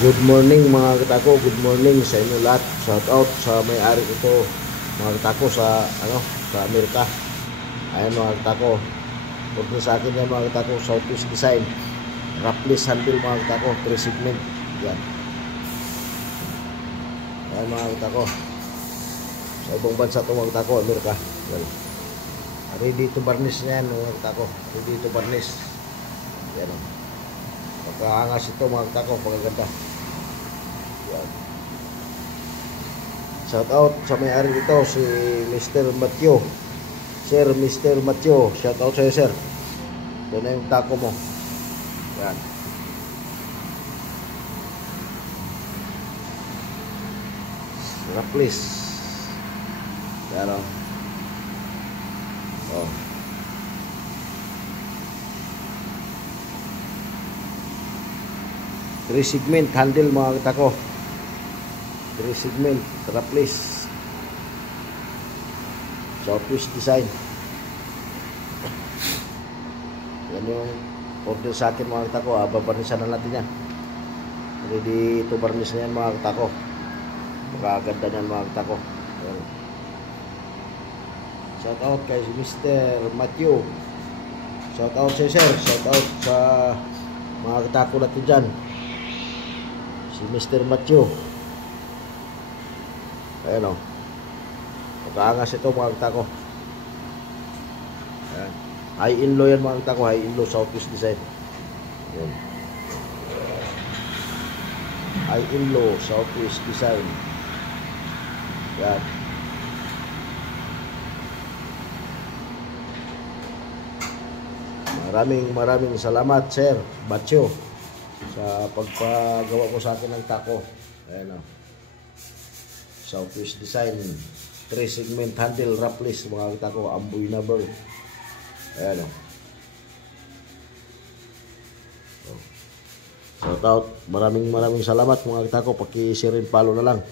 Good morning mga katako, good morning sa inyo lahat. Shout out sa may-ari ito mga katako sa sa Amerika. Ayan mga katako. Pagka sa akin yan mga katako, Southwest Design. Rapless handle mga katako, 3 segment. Yan. Ayan mga katako. Sa ibang bansa ito mga katako, Amerika. Yan. Ready to varnish na yan mga katako. Ready to varnish. Yan. Pagkaangas ito mga katako, pagkaganda. Yan. Shout out sa may-ari dito si Mr. Matthew. Sir, Mr. Matthew, shout out sa iyo sir. Ito na yung tako mo. Yan. Rapless. Yan o. Oh. Three segment handle mga katako. 3 segment, Rapless, Southwest Design. Yan yung order sa akin mga katako. Babarnisan na natin yan. Ready to varnish na yan mga katako. Magaganda yan mga katako. Shout out kay Mr. Matthew. Shout out sa sir. Shout out sa mga katako natin dyan. Si Mr. Matthew. Ayan o. Pagkaangas ito mga katako. Ayan. High-in-low yan mga katako. High-in-low Southwest Design. Ayan. High-in-low Southwest Design. Ayan. Maraming salamat sir Batyo sa pagpagawa ko sa akin ng tako. Ayan o. Southwest Design, 3 segment handle, Rapless mga katako, amboy na bird. Ayan o. Shout out, maraming salamat mga katako. Paki-share and follow na lang.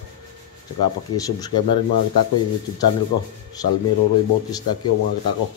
Tsaka paki-subscribe na rin mga katako yung YouTube channel ko, Salmiro Roy Bautista Q mga katako.